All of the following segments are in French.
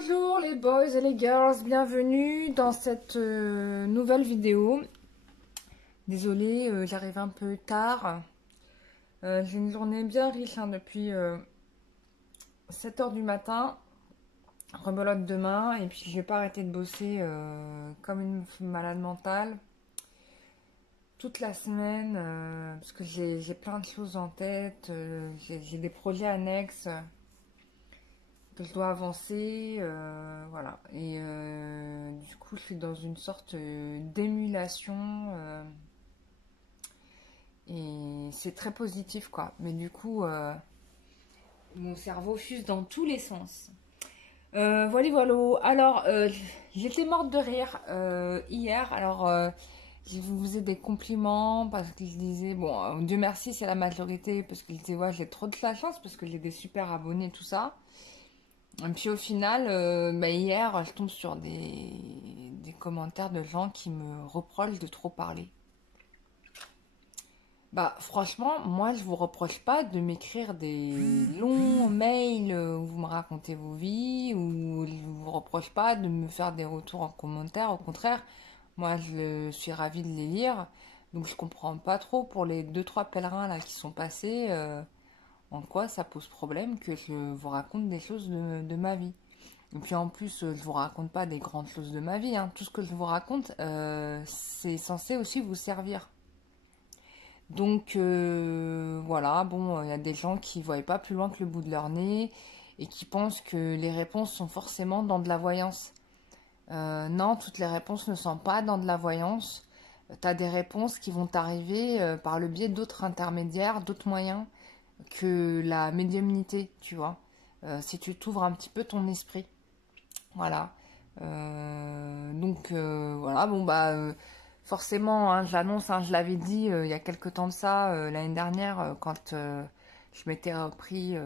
Bonjour les boys et les girls, bienvenue dans cette nouvelle vidéo. Désolée, j'arrive un peu tard. J'ai une journée bien riche depuis 7 h du matin. Rebelote demain et puis je vais pas arrêter de bosser comme une malade mentale toute la semaine parce que j'ai plein de choses en tête, j'ai des projets annexes que je dois avancer, voilà. Et du coup, je suis dans une sorte d'émulation et c'est très positif, quoi. Mais du coup, mon cerveau fuse dans tous les sens. Voilà, voilà. Alors, j'étais morte de rire hier. Alors, je vous faisais des compliments parce que je disais, bon, Dieu merci, c'est la majorité, parce que je disais, ouais, j'ai trop de la chance parce que j'ai des super abonnés, tout ça. Et puis au final, hier, je tombe sur des commentaires de gens qui me reprochent de trop parler. Bah franchement, moi je vous reproche pas de m'écrire des longs mails où vous me racontez vos vies, ou je vous reproche pas de me faire des retours en commentaire. Au contraire, moi je suis ravie de les lire. Donc je comprends pas trop pour les 2-3 pèlerins là qui sont passés, en quoi ça pose problème que je vous raconte des choses de ma vie. Et puis en plus, je vous raconte pas des grandes choses de ma vie, hein. Tout ce que je vous raconte, c'est censé aussi vous servir. Donc voilà, bon, il y a des gens qui ne voient pas plus loin que le bout de leur nez et qui pensent que les réponses sont forcément dans de la voyance. Non, toutes les réponses ne sont pas dans de la voyance. Tu as des réponses qui vont t'arriver par le biais d'autres intermédiaires, d'autres moyens que la médiumnité, tu vois. Si tu t'ouvres un petit peu ton esprit. Voilà. Voilà, bon bah forcément, hein, je l'annonce, hein, je l'avais dit il y a quelques temps de ça, l'année dernière, quand je m'étais repris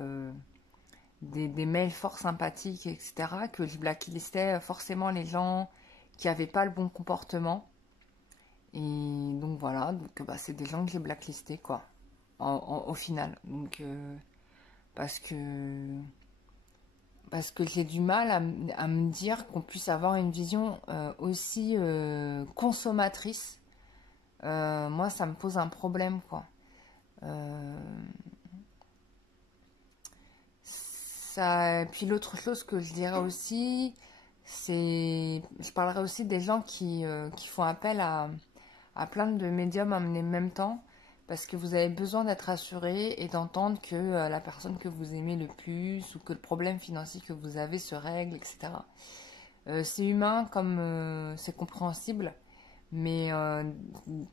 des mails fort sympathiques, etc., que je blacklistais forcément les gens qui n'avaient pas le bon comportement. Et donc voilà, donc bah, c'est des gens que j'ai blacklistés, quoi, au final. Donc parce que j'ai du mal à me dire qu'on puisse avoir une vision aussi consommatrice. Moi, ça me pose un problème, quoi. Et puis l'autre chose que je dirais aussi, je parlerai aussi des gens qui font appel à plein de médiums en même temps, parce que vous avez besoin d'être assuré et d'entendre que la personne que vous aimez le plus ou que le problème financier que vous avez se règle, etc. C'est humain comme c'est compréhensible, mais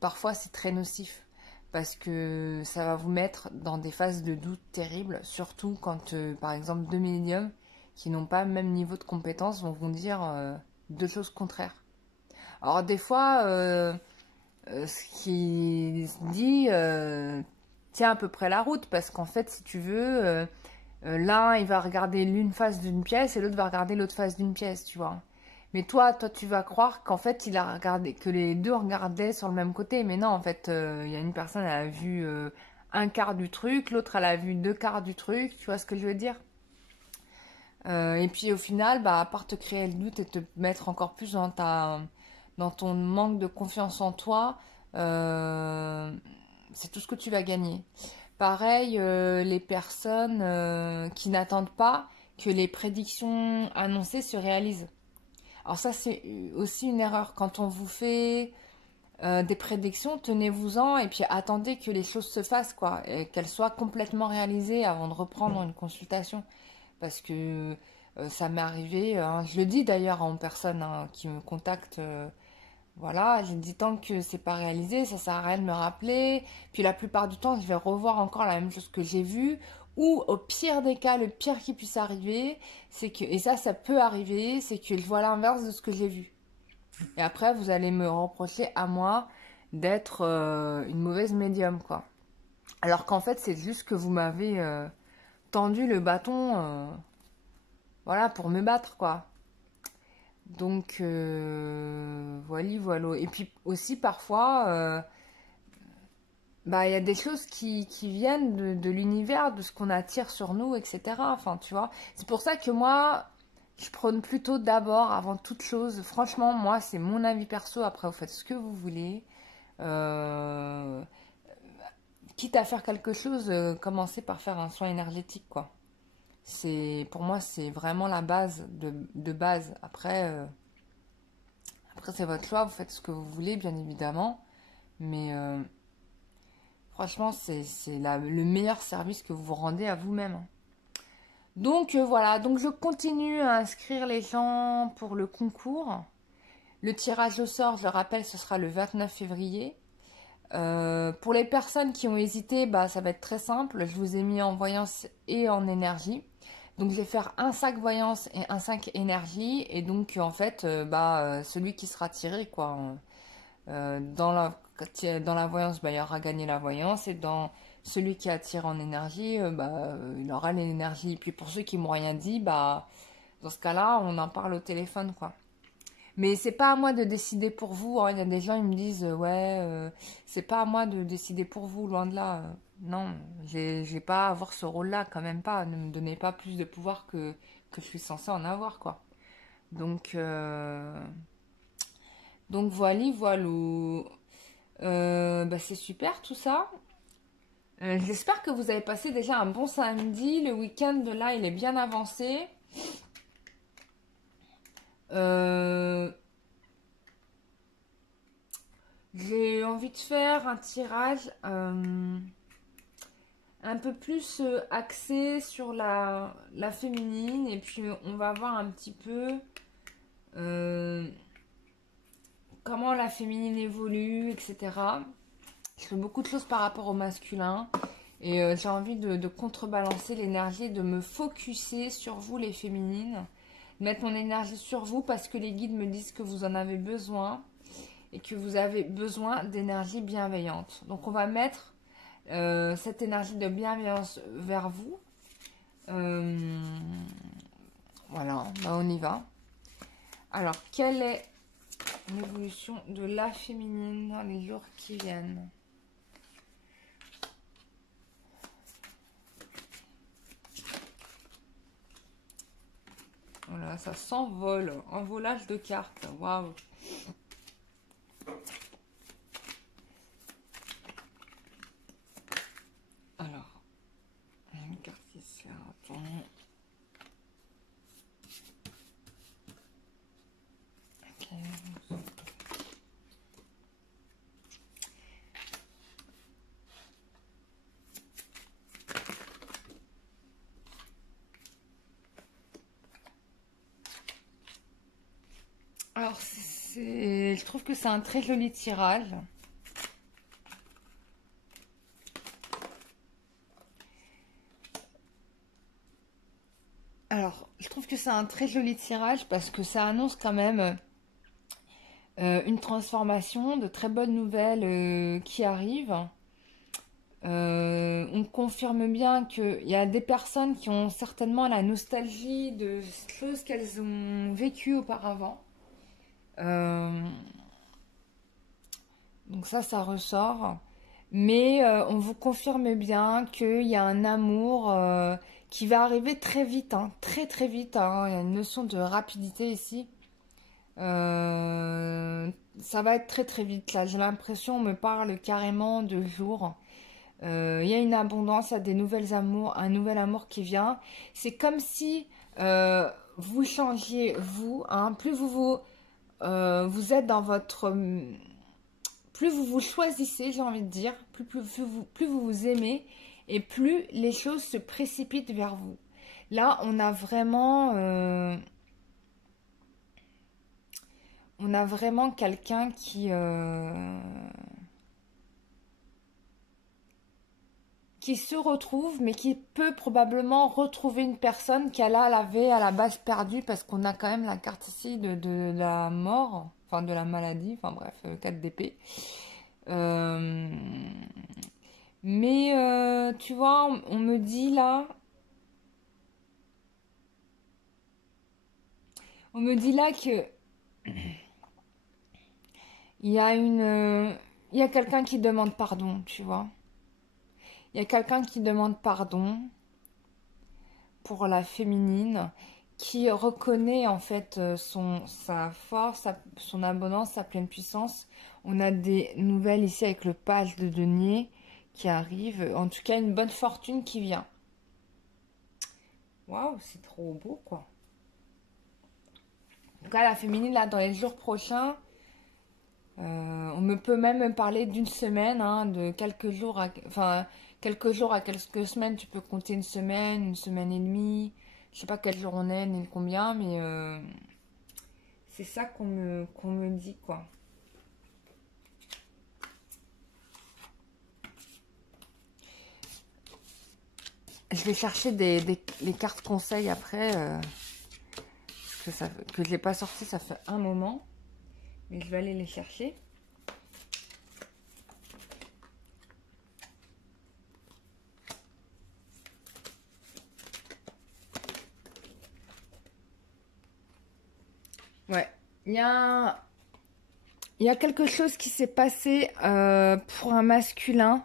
parfois c'est très nocif parce que ça va vous mettre dans des phases de doute terribles, surtout quand par exemple deux médiums qui n'ont pas le même niveau de compétence vont dire deux choses contraires. Alors des fois, ce qui se dit tient à peu près la route, parce qu'en fait, si tu veux, l'un il va regarder l'une face d'une pièce et l'autre va regarder l'autre face d'une pièce, tu vois. Mais toi, tu vas croire qu'en fait, il a regardé, que les deux regardaient sur le même côté. Mais non, en fait, il y a une personne, elle a vu un quart du truc, l'autre, elle a vu deux quarts du truc. Tu vois ce que je veux dire? Et puis au final, bah, à part te créer le doute et te mettre encore plus dans ton manque de confiance en toi, c'est tout ce que tu vas gagner. Pareil, les personnes qui n'attendent pas que les prédictions annoncées se réalisent. Alors ça, c'est aussi une erreur. Quand on vous fait des prédictions, tenez-vous-en et puis attendez que les choses se fassent, quoi, et qu'elles soient complètement réalisées avant de reprendre une consultation. Parce que ça m'est arrivé, hein, je le dis d'ailleurs en personne hein, qui me contacte, voilà, j'ai dit tant que c'est pas réalisé, ça sert à rien de me rappeler. Puis la plupart du temps, je vais revoir encore la même chose que j'ai vue. Ou au pire des cas, le pire qui puisse arriver, c'est que, et ça peut arriver, c'est que je vois l'inverse de ce que j'ai vu. Et après, vous allez me reprocher à moi d'être une mauvaise médium, quoi. Alors qu'en fait, c'est juste que vous m'avez tendu le bâton, voilà, pour me battre, quoi. Donc, voilà. Et puis aussi, parfois, bah, il y a des choses qui viennent de l'univers, de ce qu'on attire sur nous, etc. Enfin, tu vois. C'est pour ça que moi, Je prône plutôt d'abord, avant toute chose. Franchement, moi, c'est mon avis perso. Après, vous faites ce que vous voulez. Euh, Quitte à faire quelque chose, commencez par faire un soin énergétique, quoi. Pour moi, c'est vraiment la base de base. Après c'est votre choix. Vous faites ce que vous voulez, bien évidemment. Mais franchement, c'est le meilleur service que vous vous rendez à vous-même, hein. Donc voilà, donc je continue à inscrire les gens pour le concours. Le tirage au sort, je le rappelle, ce sera le 29 février. Pour les personnes qui ont hésité, bah, ça va être très simple. Je vous ai mis en voyance et en énergie. Donc je vais faire un sac voyance et un sac énergie. Et donc en fait, celui qui sera tiré, quoi. Dans la voyance, bah, il aura gagné la voyance. Et dans celui qui a tiré en énergie, il aura l'énergie. Puis pour ceux qui m'ont rien dit, bah, dans ce cas-là, on en parle au téléphone, quoi. Mais c'est pas à moi de décider pour vous, hein. Il y a des gens qui me disent ouais, c'est pas à moi de décider pour vous, loin de là. Non, j'ai pas à avoir ce rôle-là, quand même pas. Ne me donnez pas plus de pouvoir que je suis censée en avoir, quoi. Donc, voilà, voilà. C'est super tout ça. J'espère que vous avez passé déjà un bon samedi. Le week-end, là, il est bien avancé. J'ai envie de faire un tirage un peu plus axé sur la féminine. Et puis on va voir un petit peu comment la féminine évolue, etc. Je fais beaucoup de choses par rapport au masculin. Et j'ai envie de contrebalancer l'énergie, de me focuser sur vous les féminines. Mettre mon énergie sur vous parce que les guides me disent que vous en avez besoin. Et que vous avez besoin d'énergie bienveillante. Donc on va mettre cette énergie de bienveillance vers vous. Voilà, bah on y va. Alors, quelle est l'évolution de la féminine dans les jours qui viennent? Voilà, ça s'envole. Envolage de cartes. Waouh! Alors, une carte ici. Attends. Alors, je trouve que c'est un très joli tirage. Alors, je trouve que c'est un très joli tirage parce que ça annonce quand même une transformation, de très bonnes nouvelles qui arrivent. On confirme bien qu'il y a des personnes qui ont certainement la nostalgie de choses qu'elles ont vécues auparavant. Donc ça ressort. Mais on vous confirme bien qu'il y a un amour qui va arriver très vite, hein, très très vite, hein. Il y a une notion de rapidité ici. Ça va être très très vite là. J'ai l'impression, on me parle carrément de jour. Il y a une abondance, il y a des nouvelles amours, un nouvel amour qui vient. C'est comme si vous changiez vous, hein. Plus vous êtes dans votre, plus vous vous choisissez, j'ai envie de dire, plus vous vous aimez et plus les choses se précipitent vers vous. Là, on a vraiment quelqu'un qui se retrouve, mais qui peut probablement retrouver une personne qu'elle avait à la base perdue, parce qu'on a quand même la carte ici de la mort, enfin de la maladie, enfin bref, 4 d'épée. Mais tu vois, on me dit là, que il y a quelqu'un qui demande pardon, tu vois. Il y a quelqu'un qui demande pardon pour la féminine, qui reconnaît en fait sa force, son abondance, sa pleine puissance. On a des nouvelles ici avec le page de denier qui arrive. En tout cas, une bonne fortune qui vient. Waouh, c'est trop beau, quoi. En tout cas, la féminine, là, dans les jours prochains, on me peut même parler d'une semaine, hein, de quelques jours enfin, quelques jours à quelques semaines. Tu peux compter une semaine et demie. Je sais pas quel jour on est, ni combien, mais c'est ça qu'on me dit, quoi. Je vais chercher les cartes conseils après, parce que je l'ai pas sorti, ça fait un moment. Mais je vais aller les chercher. Ouais, il y a quelque chose qui s'est passé pour un masculin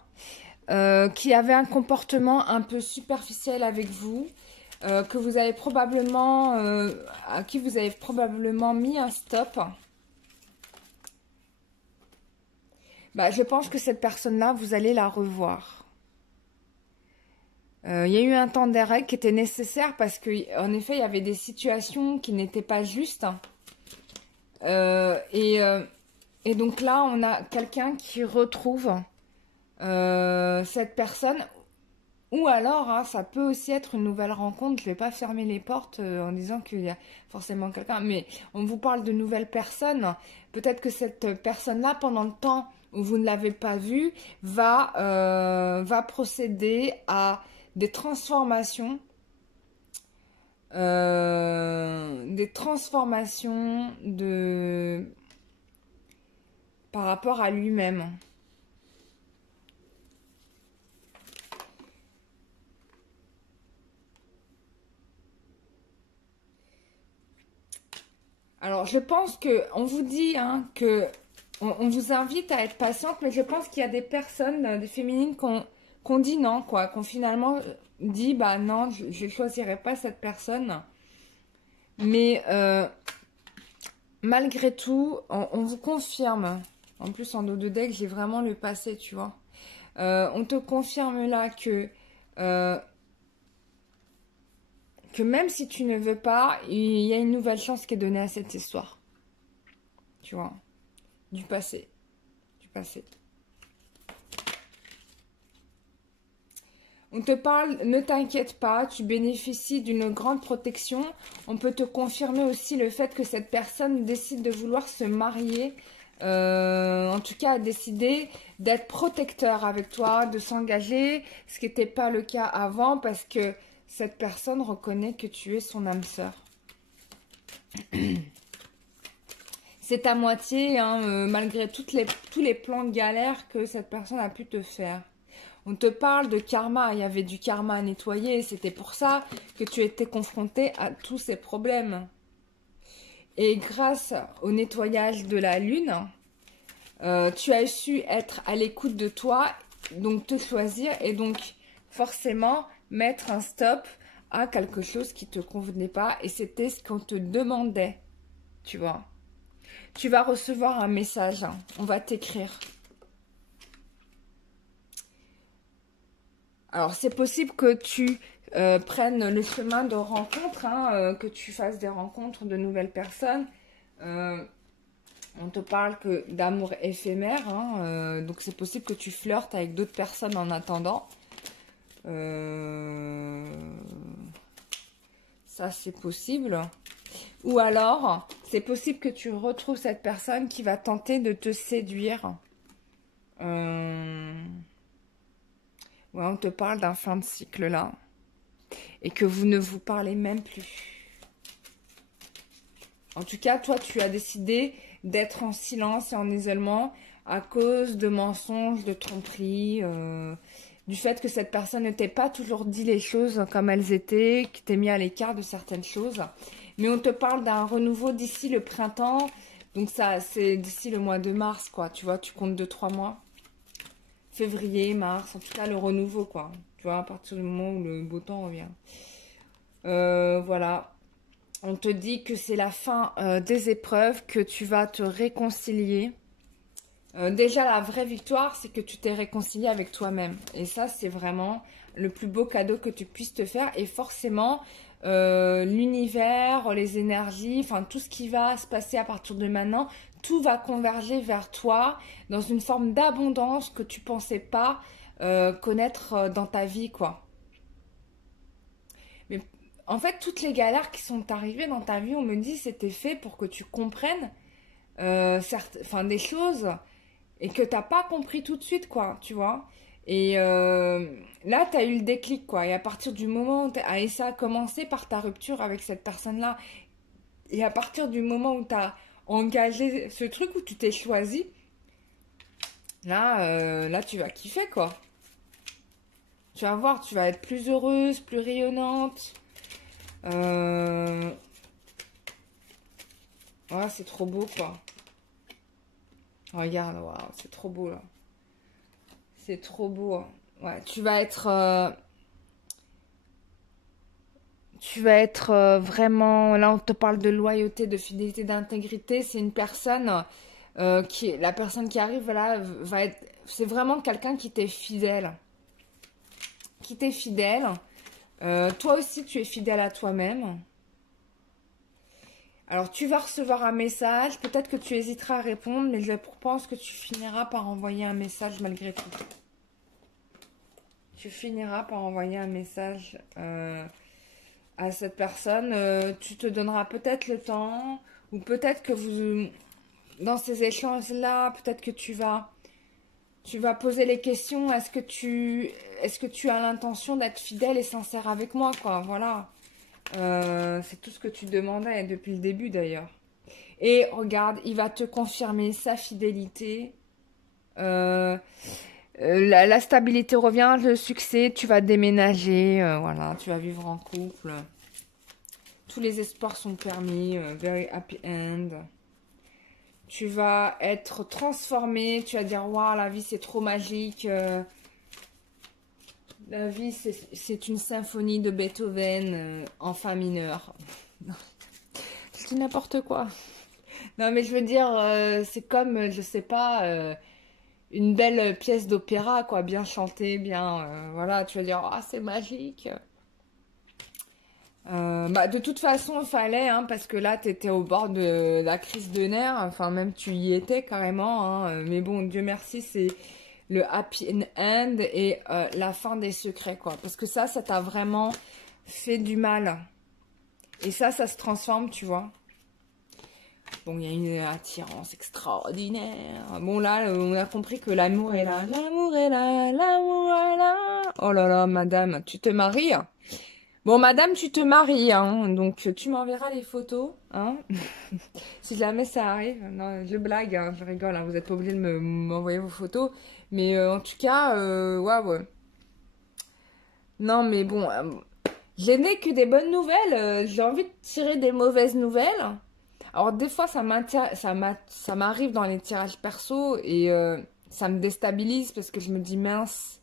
qui avait un comportement un peu superficiel avec vous, que vous avez probablement, à qui vous avez probablement mis un stop. Bah, je pense que cette personne-là, vous allez la revoir. Il y a eu un temps d'arrêt qui était nécessaire parce que, en effet, il y avait des situations qui n'étaient pas justes. Et donc là, on a quelqu'un qui retrouve cette personne. Ou alors, hein, ça peut aussi être une nouvelle rencontre. Je ne vais pas fermer les portes en disant qu'il y a forcément quelqu'un. Mais on vous parle de nouvelles personnes. Peut-être que cette personne-là, pendant le temps où vous ne l'avez pas vue, va procéder à des transformations. Par rapport à lui-même. Alors, je pense que on vous dit hein, que on vous invite à être patiente, mais je pense qu'il y a des personnes, des féminines, qu'on dit non, quoi, qu'on finalement dit bah non, je ne choisirai pas cette personne. Mais malgré tout, on vous confirme. En plus, en dos de deck, j'ai vraiment le passé, tu vois. On te confirme là que même si tu ne veux pas, il y a une nouvelle chance qui est donnée à cette histoire. Tu vois, du passé. Du passé. On te parle, ne t'inquiète pas, tu bénéficies d'une grande protection. On peut te confirmer aussi le fait que cette personne décide de vouloir se marier. En tout cas, a décidé d'être protecteur avec toi, de s'engager, ce qui n'était pas le cas avant parce que cette personne reconnaît que tu es son âme sœur. C'est à moitié, hein, malgré tous les plans de galère que cette personne a pu te faire. On te parle de karma, il y avait du karma à nettoyer, c'était pour ça que tu étais confronté à tous ces problèmes. Et grâce au nettoyage de la lune, tu as su être à l'écoute de toi, donc te choisir et donc forcément mettre un stop à quelque chose qui ne te convenait pas et c'était ce qu'on te demandait, tu vois. Tu vas recevoir un message, hein, on va t'écrire. Alors, c'est possible que tu prennes le chemin de rencontres, hein, que tu fasses des rencontres de nouvelles personnes. On te parle que d'amour éphémère, hein, donc c'est possible que tu flirtes avec d'autres personnes en attendant. Ça, c'est possible. Ou alors, c'est possible que tu retrouves cette personne qui va tenter de te séduire. Ouais, on te parle d'un fin de cycle là. Et que vous ne vous parlez même plus. En tout cas, toi, tu as décidé d'être en silence et en isolement à cause de mensonges, de tromperies, du fait que cette personne ne t'ait pas toujours dit les choses comme elles étaient, qui t'ait mis à l'écart de certaines choses. Mais on te parle d'un renouveau d'ici le printemps. Donc ça, c'est d'ici le mois de mars, quoi. Tu vois, tu comptes 2-3 mois. Février, mars, en tout cas le renouveau, quoi. Tu vois, à partir du moment où le beau temps revient. Voilà. On te dit que c'est la fin des épreuves, que tu vas te réconcilier. Déjà, la vraie victoire, c'est que tu t'es réconcilié avec toi-même. Et ça, c'est vraiment le plus beau cadeau que tu puisses te faire. Et forcément, l'univers, les énergies, enfin tout ce qui va se passer à partir de maintenant, tout va converger vers toi dans une forme d'abondance que tu pensais pas connaître dans ta vie, quoi. Mais en fait, toutes les galères qui sont arrivées dans ta vie, on me dit c'était fait pour que tu comprennes des choses et que t'as pas compris tout de suite, quoi, tu vois. Et là, tu as eu le déclic, quoi. Et à partir du moment où et ça a commencé par ta rupture avec cette personne-là, et à partir du moment où tu as engagé ce truc, où tu t'es choisi, là, tu vas kiffer, quoi. Tu vas voir, tu vas être plus heureuse, plus rayonnante. Ouais, c'est trop beau, quoi. Regarde, waouh, c'est trop beau, là. C'est trop beau. Hein. Ouais, tu vas être vraiment... Là, on te parle de loyauté, de fidélité, d'intégrité. C'est une personne la personne qui arrive, là, va être... C'est vraiment quelqu'un qui t'est fidèle. Qui t'est fidèle. Toi aussi, tu es fidèle à toi-même. Alors, tu vas recevoir un message. Peut-être que tu hésiteras à répondre, mais je pense que tu finiras par envoyer un message malgré tout. Tu finiras par envoyer un message à cette personne. Tu te donneras peut-être le temps, ou peut-être que dans ces échanges-là, peut-être que tu vas poser les questions. Est-ce que tu as l'intention d'être fidèle et sincère avec moi, quoi. Voilà. C'est tout ce que tu demandais depuis le début, d'ailleurs. Et regarde, il va te confirmer sa fidélité. La stabilité revient, le succès, tu vas déménager, voilà, tu vas vivre en couple. Tous les espoirs sont permis, very happy end. Tu vas être transformé, tu vas dire, waouh, la vie c'est trop magique. La vie c'est une symphonie de Beethoven en fa mineur. Je dis n'importe quoi. Non mais je veux dire, c'est comme, je sais pas... une belle pièce d'opéra, quoi, bien chantée, bien, voilà, tu vas dire, ah, c'est magique. De toute façon, il fallait, hein, parce que là, tu étais au bord de la crise de nerfs, enfin, même tu y étais carrément, hein, mais bon, Dieu merci, c'est le happy end et la fin des secrets, quoi, parce que ça t'a vraiment fait du mal. Et ça se transforme, tu vois. Bon, il y a une attirance extraordinaire. Bon, là, on a compris que l'amour est là. L'amour est là, l'amour est là. Oh là là, madame, tu te maries? Bon, madame, tu te maries, hein. Donc, tu m'enverras les photos, hein. Si jamais ça arrive. Non, je blague, hein, je rigole, hein. Vous n'êtes pas obligé de m'envoyer vos photos. Mais en tout cas, ouais. Non, mais bon, je n'ai que des bonnes nouvelles. J'ai envie de tirer des mauvaises nouvelles. Alors des fois ça m'arrive dans les tirages perso et ça me déstabilise parce que je me dis mince,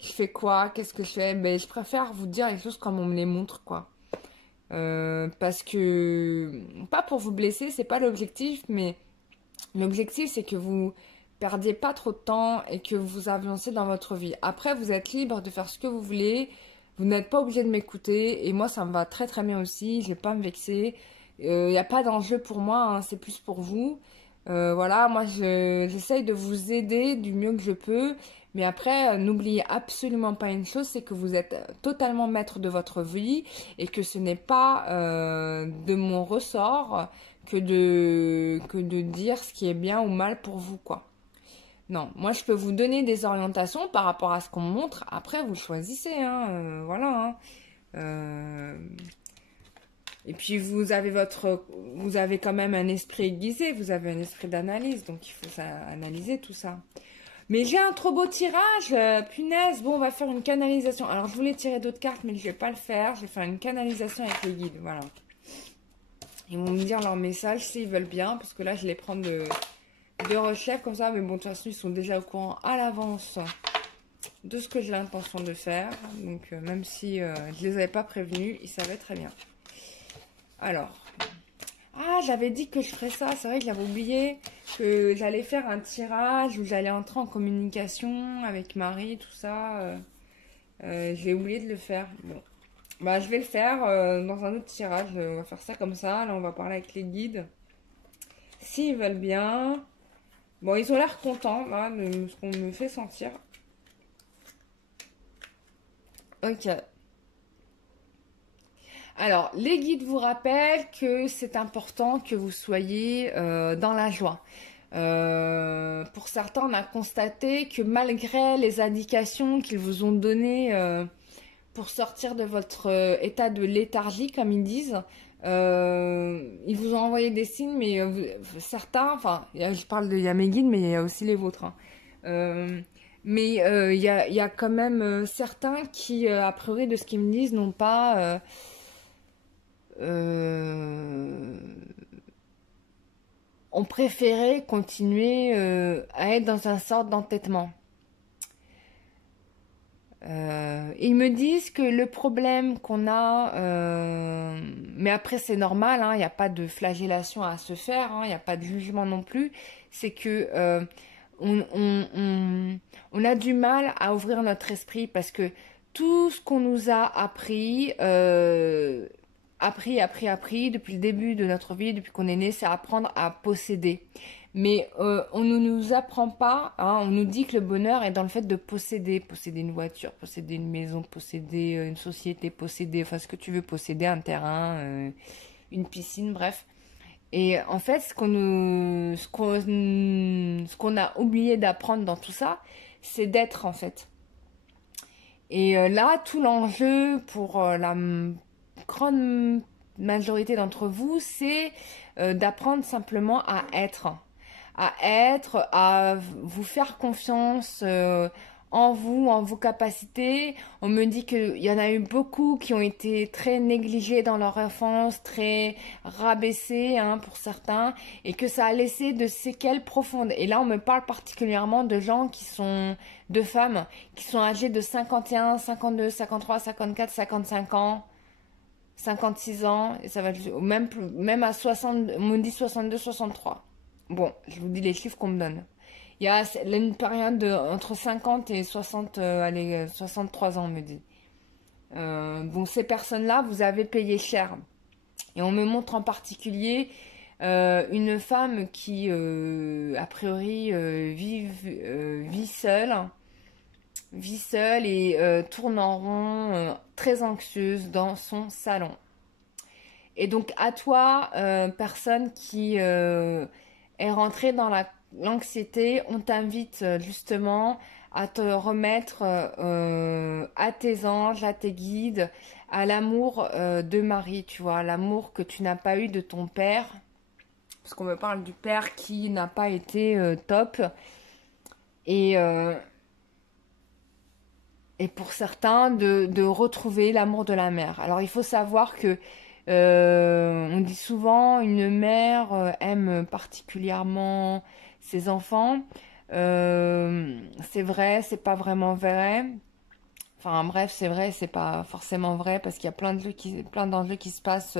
je fais quoi? Qu'est-ce que je fais? Ben, je préfère vous dire les choses comme on me les montre, quoi. Parce que, pas pour vous blesser, c'est pas l'objectif, mais l'objectif c'est que vous perdiez pas trop de temps et que vous avanciez dans votre vie. Après, vous êtes libre de faire ce que vous voulez, vous n'êtes pas obligé de m'écouter et moi ça me va très très bien aussi, je vais pas me vexer. Il n'y a pas d'enjeu pour moi, hein, c'est plus pour vous. Voilà, moi j'essaye de vous aider du mieux que je peux. Mais après, n'oubliez absolument pas une chose, c'est que vous êtes totalement maître de votre vie et que ce n'est pas de mon ressort que de dire ce qui est bien ou mal pour vous, quoi. Non, moi je peux vous donner des orientations par rapport à ce qu'on me montre. Après, vous choisissez, hein, voilà. Hein. Et puis vous avez quand même un esprit aiguisé, vous avez un esprit d'analyse, donc il faut analyser tout ça. Mais j'ai un trop beau tirage, punaise. Bon, on va faire une canalisation. Alors, je voulais tirer d'autres cartes, mais je vais pas le faire. Je vais faire une canalisation avec les guides, voilà. Ils vont me dire leur message s'ils veulent bien, parce que là, je les prends de rechef comme ça. Mais bon, de toute façon, ils sont déjà au courant à l'avance de ce que j'ai l'intention de faire. Donc, même si je les avais pas prévenus, ils savaient très bien. Alors, ah, j'avais dit que je ferais ça, c'est vrai que j'avais oublié que j'allais faire un tirage où j'allais entrer en communication avec Marie, tout ça. J'ai oublié de le faire. Bon. Bah, je vais le faire dans un autre tirage. On va faire ça comme ça. Là, on va parler avec les guides. S'ils veulent bien. Bon, ils ont l'air contents là, de ce qu'on me fait sentir. Ok. Alors, les guides vous rappellent que c'est important que vous soyez dans la joie. Pour certains, on a constaté que malgré les indications qu'ils vous ont données pour sortir de votre état de léthargie, comme ils disent, ils vous ont envoyé des signes, mais certains, enfin, je parle de, il y a mes guides, mais il y a aussi les vôtres. Hein. Mais il y a quand même certains qui, a priori, de ce qu'ils me disent, n'ont pas... ont préféré continuer à être dans un sorte d'entêtement. Ils me disent que le problème qu'on a, mais après c'est normal, hein, il n'y a pas de flagellation à se faire, hein, il n'y a pas de jugement non plus, c'est que on a du mal à ouvrir notre esprit parce que tout ce qu'on nous a appris, appris depuis le début de notre vie, depuis qu'on est né, c'est apprendre à posséder. Mais on ne nous apprend pas, hein, on nous dit que le bonheur est dans le fait de posséder, posséder une voiture, posséder une maison, posséder une société, posséder, enfin ce que tu veux posséder, un terrain, une piscine, bref. Et en fait, ce qu'on a oublié d'apprendre dans tout ça, c'est d'être en fait. Et là, tout l'enjeu pour la grande majorité d'entre vous, c'est d'apprendre simplement à être, à vous faire confiance en vous, en vos capacités. On me dit qu'il y en a eu beaucoup qui ont été très négligés dans leur enfance, très rabaissés hein, pour certains, et que ça a laissé de séquelles profondes. Et là, on me parle particulièrement de gens qui sont, de femmes, qui sont âgées de 51, 52, 53, 54, 55 ans. 56 ans, et ça va même à 60, on me dit 62, 63. Bon, je vous dis les chiffres qu'on me donne. Il y a une période entre 50 et 60, allez, 63 ans, on me dit. Bon, ces personnes-là, vous avez payé cher. Et on me montre en particulier une femme qui, a priori, vit seule et tourne en rond, très anxieuse dans son salon. Et donc à toi, personne qui est rentrée dans l'anxiété, on t'invite justement à te remettre à tes anges, à tes guides, à l'amour de Marie, tu vois, l'amour que tu n'as pas eu de ton père, parce qu'on me parle du père qui n'a pas été top, et, euh, et pour certains de retrouver l'amour de la mère. Alors il faut savoir que on dit souvent une mère aime particulièrement ses enfants. C'est vrai, c'est pas vraiment vrai. Enfin bref, c'est vrai, c'est pas forcément vrai parce qu'il y a plein d'enjeux qui se passent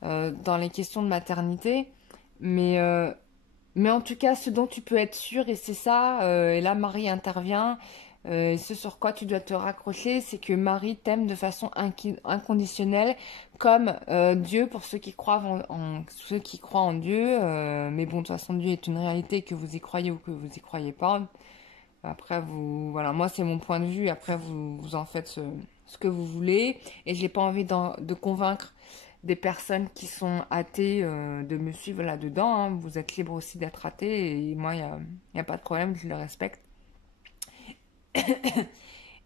dans les questions de maternité. Mais, euh, mais en tout cas, ce dont tu peux être sûr, et c'est ça, et là Marie intervient, ce sur quoi tu dois te raccrocher, c'est que Marie t'aime de façon inconditionnelle, comme Dieu pour ceux qui croient ceux qui croient en Dieu. Mais bon, de toute façon, Dieu est une réalité, que vous y croyez ou que vous y croyez pas. Après, voilà, moi c'est mon point de vue. Après, vous en faites ce que vous voulez, et j'ai pas envie de convaincre des personnes qui sont athées de me suivre là-dedans. Hein. Vous êtes libre aussi d'être athée, et moi, y a pas de problème, je le respecte.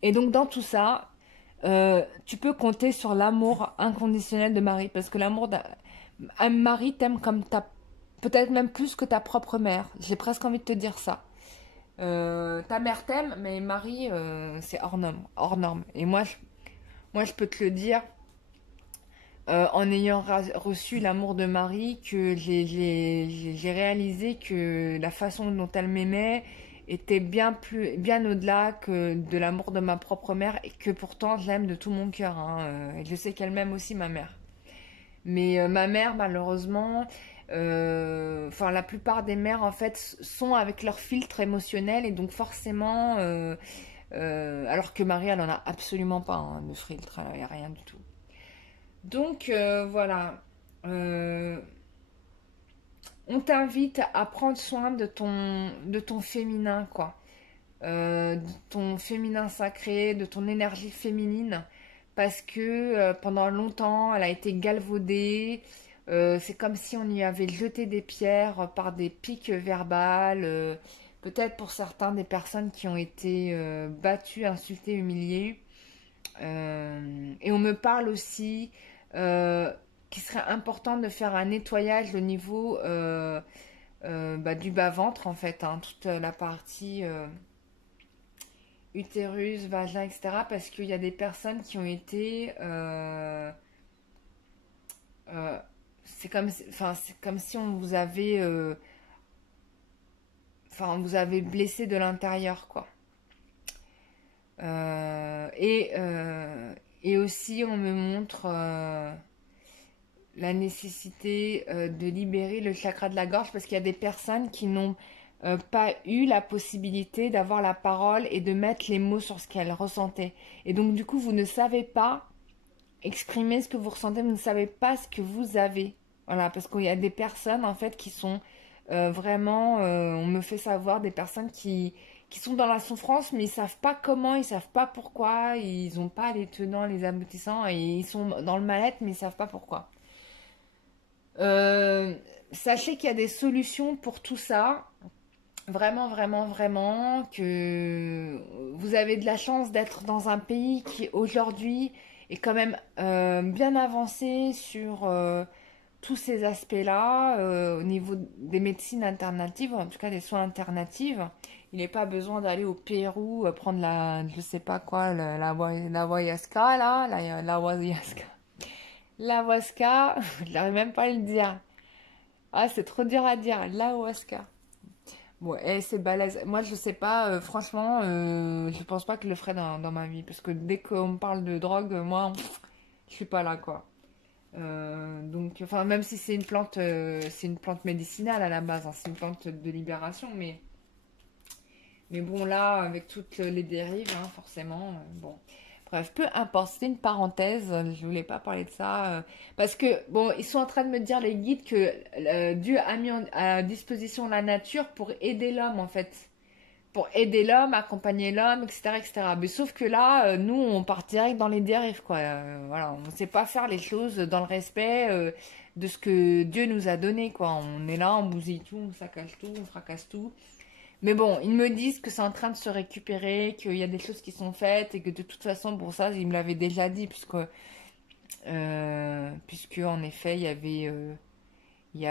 Et donc dans tout ça, tu peux compter sur l'amour inconditionnel de Marie, parce que Marie t'aime comme peut-être même plus que ta propre mère. J'ai presque envie de te dire ça. Ta mère t'aime, mais Marie, c'est hors norme, hors norme. Et moi, je peux te le dire, en ayant reçu l'amour de Marie, que j'ai réalisé que la façon dont elle m'aimait était bien au-delà que de l'amour de ma propre mère, et que pourtant je l'aime de tout mon cœur. Hein, et je sais qu'elle m'aime aussi, ma mère. Mais ma mère, malheureusement, enfin la plupart des mères en fait sont avec leur filtre émotionnel et donc forcément, alors que Marie, elle en a absolument pas hein, de filtre, elle n'y a rien du tout. Donc voilà. Euh, on t'invite à prendre soin de ton féminin, quoi. De ton féminin sacré, de ton énergie féminine, parce que pendant longtemps, elle a été galvaudée. C'est comme si on y avait jeté des pierres par des piques verbales. Peut-être pour certains des personnes qui ont été battues, insultées, humiliées. Et on me parle aussi qu'il serait important de faire un nettoyage au niveau du bas-ventre, en fait, hein, toute la partie utérus, vagin, etc. Parce qu'il y a des personnes qui ont été... c'est comme si on vous avait... on vous avait blessé de l'intérieur, quoi. Et aussi, on me montre la nécessité de libérer le chakra de la gorge parce qu'il y a des personnes qui n'ont pas eu la possibilité d'avoir la parole et de mettre les mots sur ce qu'elles ressentaient. Et donc, du coup, vous ne savez pas exprimer ce que vous ressentez, vous ne savez pas ce que vous avez. Voilà, parce qu'il y a des personnes, en fait, qui sont vraiment, on me fait savoir, des personnes qui sont dans la souffrance, mais ils savent pas comment, ils savent pas pourquoi, ils n'ont pas les tenants, les aboutissants, et ils sont dans le mal-être, mais ils savent pas pourquoi. Sachez qu'il y a des solutions pour tout ça. Vraiment, vraiment, vraiment, que vous avez de la chance d'être dans un pays qui aujourd'hui est quand même bien avancé sur tous ces aspects-là, au niveau des médecines alternatives, en tout cas des soins alternatifs. Il n'est pas besoin d'aller au Pérou, prendre je sais pas quoi, la ayahuasca, là, la ayahuasca. L'ayahuasca, je n'arrive même pas à le dire. Ah, c'est trop dur à dire, l'ayahuasca. Bon, c'est balèze. Moi, je sais pas, franchement, je pense pas que je le ferais dans ma vie. Parce que dès qu'on me parle de drogue, moi, je suis pas là, quoi. Donc, enfin, même si c'est une plante médicinale à la base, hein, c'est une plante de libération, mais bon, là, avec toutes les dérives, hein, forcément, bon. Bref, peu importe, c'était une parenthèse, je voulais pas parler de ça. Parce que, bon, ils sont en train de me dire, les guides, que Dieu a mis à disposition la nature pour aider l'homme, en fait. Pour aider l'homme, accompagner l'homme, etc., etc. Mais sauf que là, nous, on part direct dans les dérives, quoi. Voilà, on ne sait pas faire les choses dans le respect de ce que Dieu nous a donné, quoi. On est là, on bousille tout, on saccage tout, on fracasse tout. Mais bon, ils me disent que c'est en train de se récupérer, qu'il y a des choses qui sont faites et que de toute façon, pour ça, ils me l'avaient déjà dit, puisque en effet, il y avait, euh, il y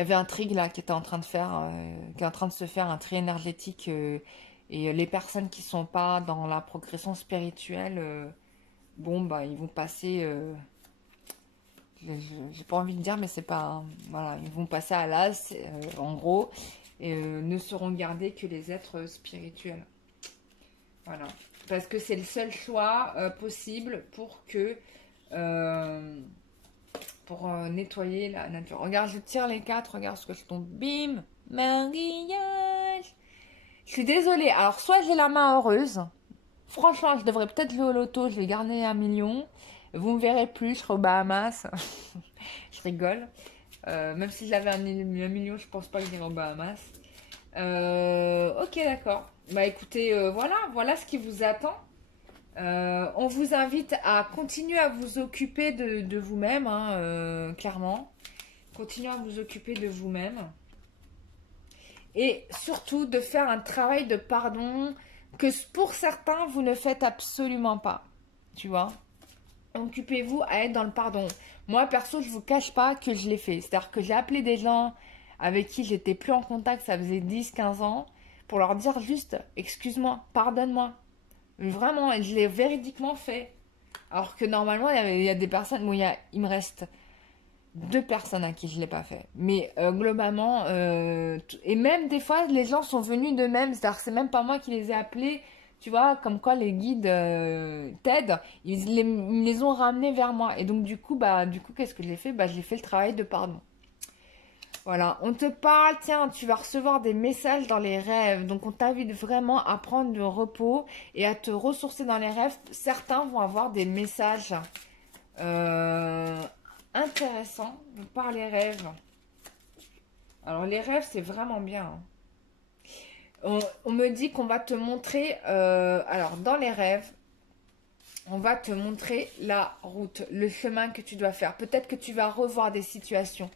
avait un trig là qui était en train de qui est en train de se faire, un tri énergétique, et les personnes qui sont pas dans la progression spirituelle, bon bah ils vont passer. J'ai pas envie de dire, mais c'est pas. Voilà, ils vont passer à l'as, en gros, et ne seront gardés que les êtres spirituels. Voilà. Parce que c'est le seul choix possible pour nettoyer la nature. Regarde, je tire les quatre, regarde ce que je tombe. Bim! Mariage! Je suis désolée. Alors, soit j'ai la main heureuse. Franchement, je devrais peut-être jouer au loto, je vais gagner 1 million. Vous me verrez plus, je serai aux Bahamas. Je rigole. Même si j'avais 1 million, je pense pas que j'irai aux Bahamas. Ok, d'accord. Bah écoutez, voilà ce qui vous attend. On vous invite à continuer à vous occuper de vous-même, hein, clairement. Continuez à vous occuper de vous-même. Et surtout de faire un travail de pardon que pour certains, vous ne faites absolument pas. Tu vois? Occupez-vous à être dans le pardon. Moi, perso, je vous cache pas que je l'ai fait. C'est-à-dire que j'ai appelé des gens avec qui j'étais plus en contact, ça faisait 10, 15 ans, pour leur dire juste, excuse-moi, pardonne-moi. Vraiment, je l'ai véridiquement fait. Alors que normalement, il y a des personnes, bon, il me reste 2 personnes à qui je ne l'ai pas fait. Mais globalement, et même des fois, les gens sont venus d'eux-mêmes. C'est-à-dire que c'est même pas moi qui les ai appelés. Tu vois, comme quoi les guides t'aident, ils les ont ramenés vers moi. Et donc, du coup, qu'est-ce que j'ai fait? J'ai fait le travail de pardon. Voilà, on te parle, tiens, tu vas recevoir des messages dans les rêves. Donc, on t'invite vraiment à prendre du repos et à te ressourcer dans les rêves. Certains vont avoir des messages intéressants par les rêves. Alors, les rêves, c'est vraiment bien. On me dit qu'on va te montrer, alors dans les rêves, on va te montrer la route, le chemin que tu dois faire. Peut-être que tu vas revoir des situations.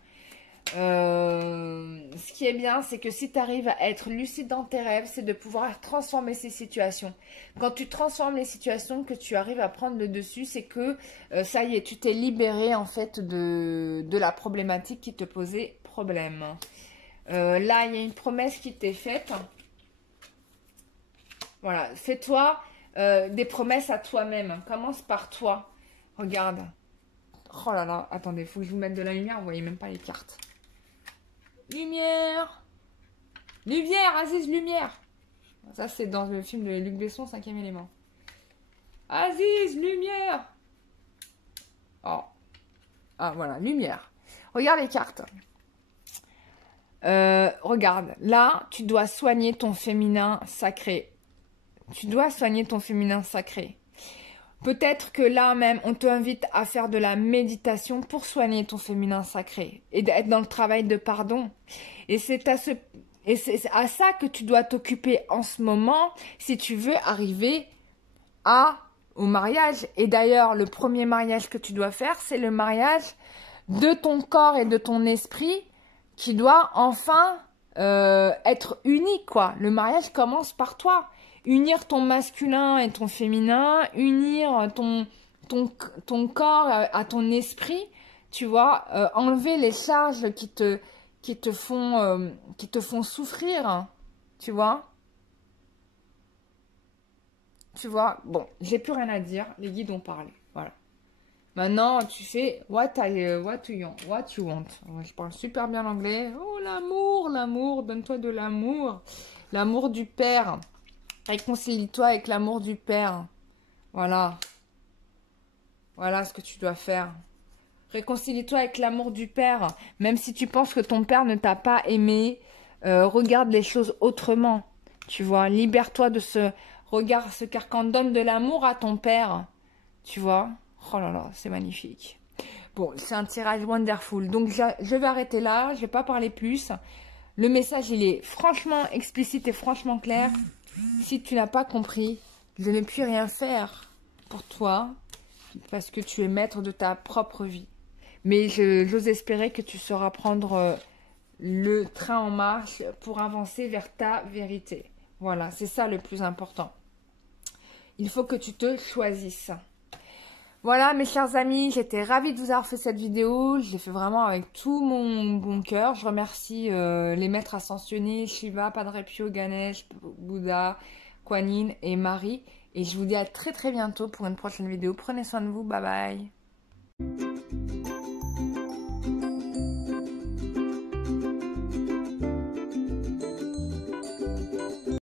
Ce qui est bien, c'est que si tu arrives à être lucide dans tes rêves, c'est de pouvoir transformer ces situations. Quand tu transformes les situations, que tu arrives à prendre le dessus, c'est que ça y est, tu t'es libéré en fait de la problématique qui te posait problème. Là, il y a une promesse qui t'est faite. Voilà, fais-toi des promesses à toi-même. Commence par toi. Regarde. Oh là là, attendez, il faut que je vous mette de la lumière, vous voyez même pas les cartes. Lumière. Lumière, Aziz, lumière. Ça, c'est dans le film de Luc Besson, 5e élément. Aziz, lumière. Oh. Ah, voilà, lumière. Regarde les cartes. Regarde, là, tu dois soigner ton féminin sacré. Tu dois soigner ton féminin sacré. Peut-être que là même, on t'invite à faire de la méditation pour soigner ton féminin sacré et d'être dans le travail de pardon. Et c'est à ça que tu dois t'occuper en ce moment si tu veux arriver au mariage. Et d'ailleurs, le premier mariage que tu dois faire, c'est le mariage de ton corps et de ton esprit qui doit enfin être uni, quoi. Le mariage commence par toi. Unir ton masculin et ton féminin, unir ton corps à ton esprit, tu vois, enlever les charges qui te font souffrir, tu vois. Tu vois, bon, j'ai plus rien à dire, les guides ont parlé, voilà. Maintenant, tu fais what you want. Je parle super bien l'anglais. Oh, l'amour, donne-toi de l'amour. L'amour du Père. Réconcilie-toi avec l'amour du Père. Voilà. Voilà ce que tu dois faire. Réconcilie-toi avec l'amour du Père. Même si tu penses que ton Père ne t'a pas aimé, regarde les choses autrement. Tu vois, libère-toi de ce regard, ce carcan. Donne de l'amour à ton Père. Tu vois. Oh là là, c'est magnifique. Bon, c'est un tirage wonderful. Donc, je vais arrêter là. Je vais pas parler plus. Le message, il est franchement explicite et franchement clair. Si tu n'as pas compris, je ne puis rien faire pour toi parce que tu es maître de ta propre vie. Mais j'ose espérer que tu sauras prendre le train en marche pour avancer vers ta vérité. Voilà, c'est ça le plus important. Il faut que tu te choisisses. Voilà mes chers amis, j'étais ravie de vous avoir fait cette vidéo. Je l'ai fait vraiment avec tout mon bon cœur. Je remercie les maîtres ascensionnés, Shiva, Padre Pio, Ganesh, Bouddha, Kuan Yin et Marie. Et je vous dis à très très bientôt pour une prochaine vidéo. Prenez soin de vous, bye bye.